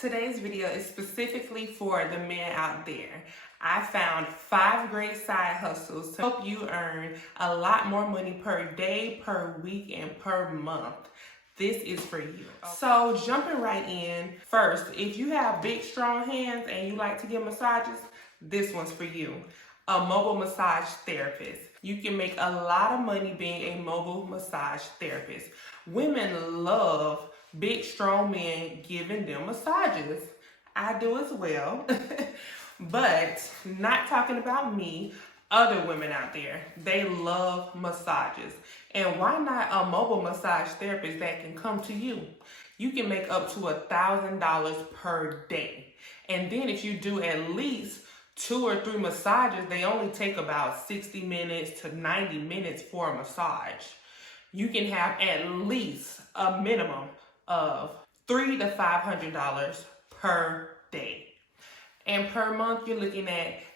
Today's video is specifically for the men out there. I found 5 great side hustles to help you earn a lot more money per day, per week, and per month. This is for you. So jumping right in, first, if you have big, strong hands and you like to give massages, this one's for you. A mobile massage therapist. You can make a lot of money being a mobile massage therapist. Women love big, strong men giving them massages. I do as well. But not talking about me, other women out there, they love massages. And why not a mobile massage therapist that can come to you? You can make up to $1,000 per day. And then if you do at least 2 or 3 massages, they only take about 60 minutes to 90 minutes for a massage. You can have at least a minimum of $300 to $500 per day. And per month, you're looking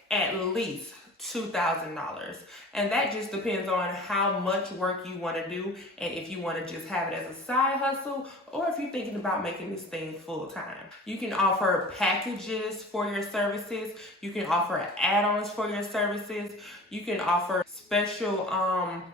at least $2,000. And that just depends on how much work you want to do and if you want to just have it as a side hustle or if you're thinking about making this thing full time. You can offer packages for your services. You can offer add-ons for your services. You can offer special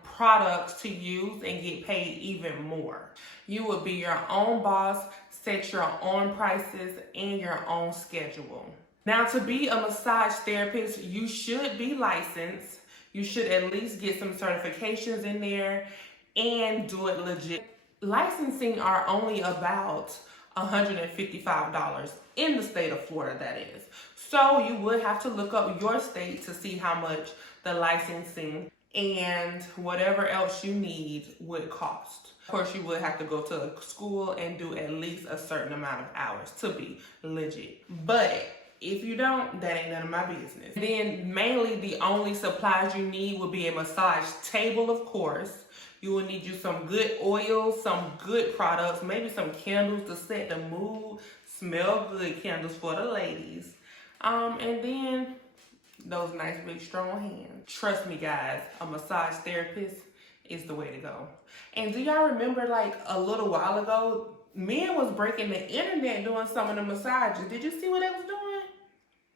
products to use and get paid even more. You will be your own boss, set your own prices and your own schedule. Now, to be a massage therapist, you should be licensed. You should at least get some certifications in there and do it legit. Licensing are only about $155 in the state of Florida, that is. So you would have to look up your state to see how much the licensing and whatever else you need would cost. Of course, you would have to go to school and do at least a certain amount of hours to be legit. But if you don't, that ain't none of my business. Then mainly the only supplies you need will be a massage table, of course. You will need you some good oils, some good products, maybe some candles to set the mood, smell good candles for the ladies. And then those nice big strong hands. Trust me guys, a massage therapist is the way to go. And do y'all remember like a little while ago, men was breaking the internet doing some of the massages. Did you see what they was doing?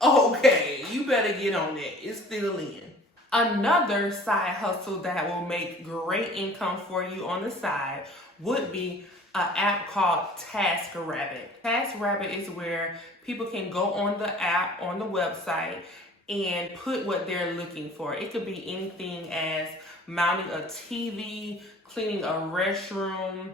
Okay, you better get on that. It's still in. Another side hustle that will make great income for you on the side would be an app called TaskRabbit. TaskRabbit is where people can go on the app, on the website, and put what they're looking for. It could be anything as mounting a TV, cleaning a restroom.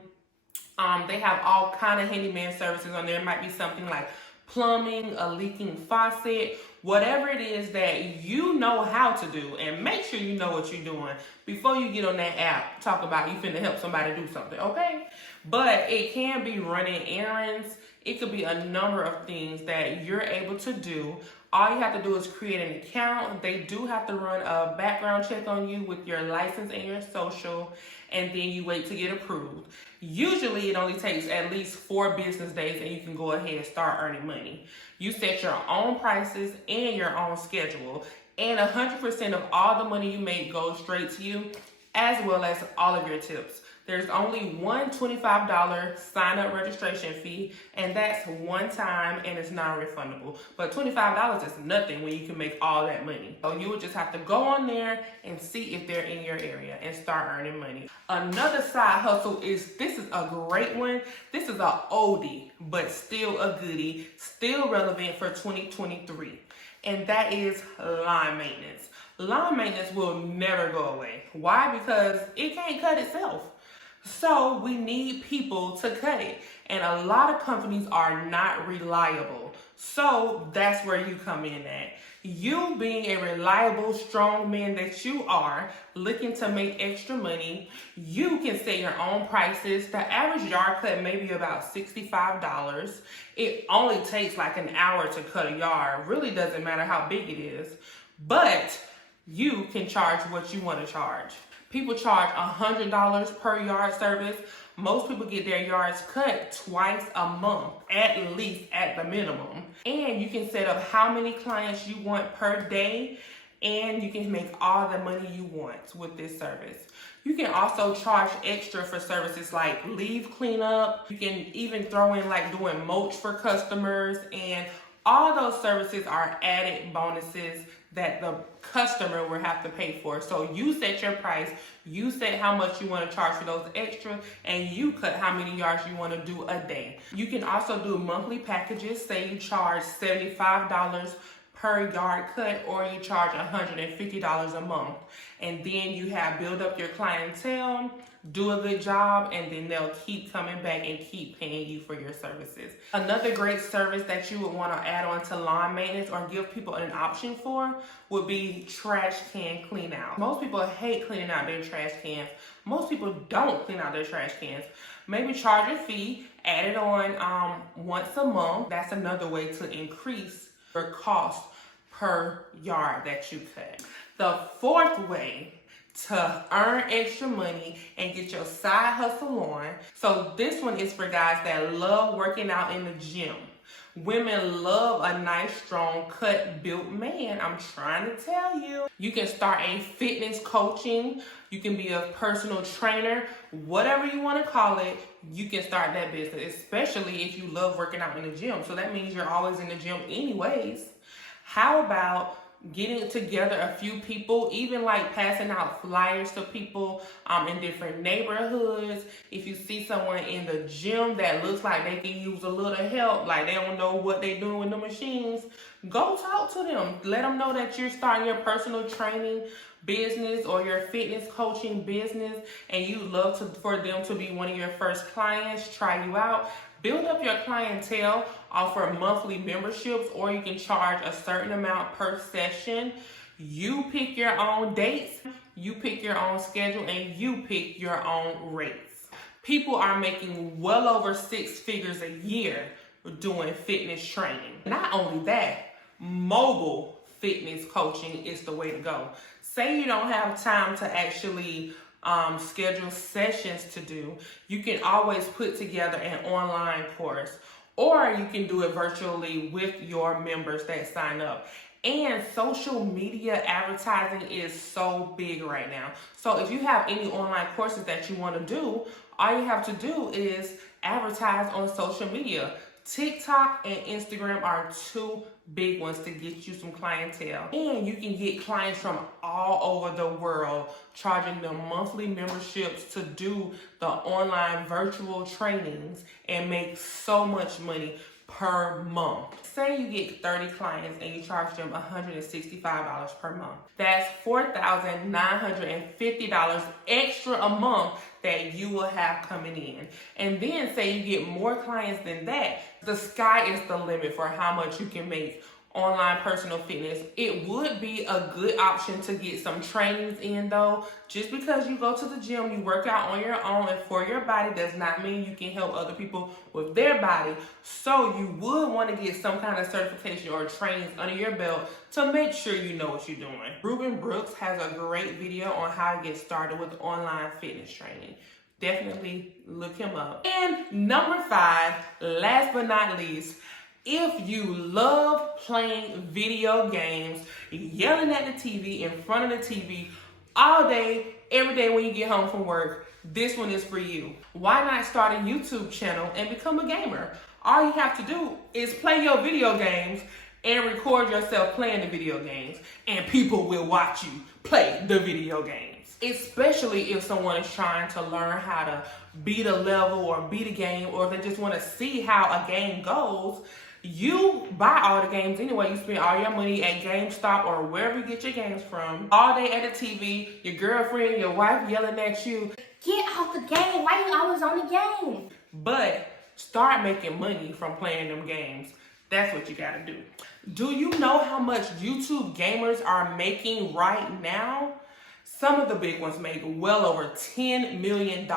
They have all kind of handyman services on there. It might be something like plumbing, a leaking faucet, whatever it is that you know how to do, and make sure you know what you're doing before you get on that app. Talk about you finna help somebody do something, okay? But it can be running errands. It could be a number of things that you're able to do. All you have to do is create an account. They do have to run a background check on you with your license and your social, and then you wait to get approved. Usually it only takes at least 4 business days and you can go ahead and start earning money. You set your own prices and your own schedule, and 100% of all the money you make goes straight to you, as well as all of your tips. There's only one $25 sign-up registration fee, and that's one time and it's non-refundable. But $25 is nothing when you can make all that money. So you would just have to go on there and see if they're in your area and start earning money. Another side hustle this is a great one. This is a oldie, but still a goodie, still relevant for 2023. And that is lawn maintenance. Lawn maintenance will never go away. Why? Because it can't cut itself. So we need people to cut it. And a lot of companies are not reliable. So that's where you come in at. You being a reliable, strong man that you are, looking to make extra money, you can set your own prices. The average yard cut may be about $65. It only takes like an hour to cut a yard. Really doesn't matter how big it is. But you can charge what you want to charge. People charge $100 per yard service. Most people get their yards cut twice a month, at least at the minimum. And you can set up how many clients you want per day and you can make all the money you want with this service. You can also charge extra for services like leave cleanup. You can even throw in like doing mulch for customers, and all those services are added bonuses that the customer will have to pay for. So you set your price, you set how much you want to charge for those extras, and you cut how many yards you want to do a day. You can also do monthly packages. Say you charge $75 per yard cut, or you charge $150 a month. And then you have build up your clientele, do a good job, and then they'll keep coming back and keep paying you for your services. Another great service that you would want to add on to lawn maintenance or give people an option for would be trash can clean out. Most people hate cleaning out their trash cans. Most people don't clean out their trash cans. Maybe charge a fee, add it on once a month. That's another way to increase your cost per yard that you cut. The fourth way to earn extra money and get your side hustle on. So this one is for guys that love working out in the gym. Women love a nice, strong, cut-built man. I'm trying to tell you. You can start a fitness coaching. You can be a personal trainer. Whatever you want to call it, you can start that business, especially if you love working out in the gym. So that means you're always in the gym anyways. How about getting together a few people, even like passing out flyers to people in different neighborhoods. If you see someone in the gym that looks like they can use a little help, like they don't know what they're doing with the machines, go talk to them. Let them know that you're starting your personal training business or your fitness coaching business, and you love for them to be one of your first clients, try you out. Build up your clientele, offer monthly memberships, or you can charge a certain amount per session. You pick your own dates, you pick your own schedule, and you pick your own rates. People are making well over 6 figures a year doing fitness training. Not only that, mobile fitness coaching is the way to go. Say you don't have time to actually schedule sessions to do, you can always put together an online course, or you can do it virtually with your members that sign up. And social media advertising is so big right now. So if you have any online courses that you want to do, all you have to do is advertise on social media. TikTok and Instagram are 2 big ones to get you some clientele. And you can get clients from all over the world, charging them monthly memberships to do the online virtual trainings and make so much money per month. Say you get 30 clients and you charge them $165 per month. That's $4,950 extra a month that you will have coming in. And then say you get more clients than that, the sky is the limit for how much you can make online personal fitness. It would be a good option to get some trainings in though. Just because you go to the gym, you work out on your own and for your body does not mean you can help other people with their body. So you would want to get some kind of certification or trainings under your belt to make sure you know what you're doing. Ruben Brooks has a great video on how to get started with online fitness training. Definitely look him up. And number 5, last but not least, if you love playing video games, yelling at the TV, in front of the TV all day, every day when you get home from work, this one is for you. Why not start a YouTube channel and become a gamer? All you have to do is play your video games and record yourself playing the video games, and people will watch you play the video games. Especially if someone is trying to learn how to beat a level or beat a game, or they just want to see how a game goes. You buy all the games anyway. You spend all your money at GameStop or wherever you get your games from. All day at the TV, your girlfriend, your wife yelling at you, "Get off the game, why you always on the game?" But start making money from playing them games. That's what you gotta do. Do you know how much YouTube gamers are making right now? Some of the big ones make well over $10 million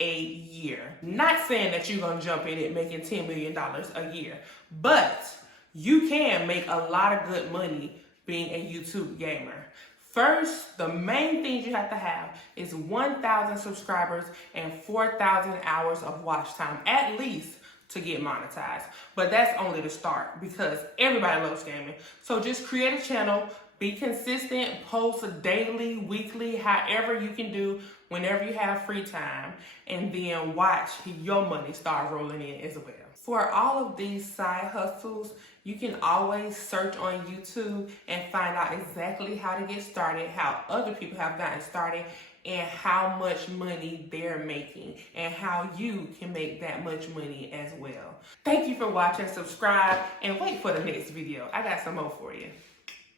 a year. Not saying that you're gonna jump in it making $10 million a year, but you can make a lot of good money being a YouTube gamer. First, the main things you have to have is 1,000 subscribers and 4,000 hours of watch time, at least, to get monetized. But that's only the start because everybody loves gaming. So just create a channel, be consistent, post daily, weekly, however you can do whenever you have free time, and then watch your money start rolling in as well. For all of these side hustles, you can always search on YouTube and find out exactly how to get started, how other people have gotten started, and how much money they're making, and how you can make that much money as well. Thank you for watching, subscribe, and wait for the next video. I got some more for you.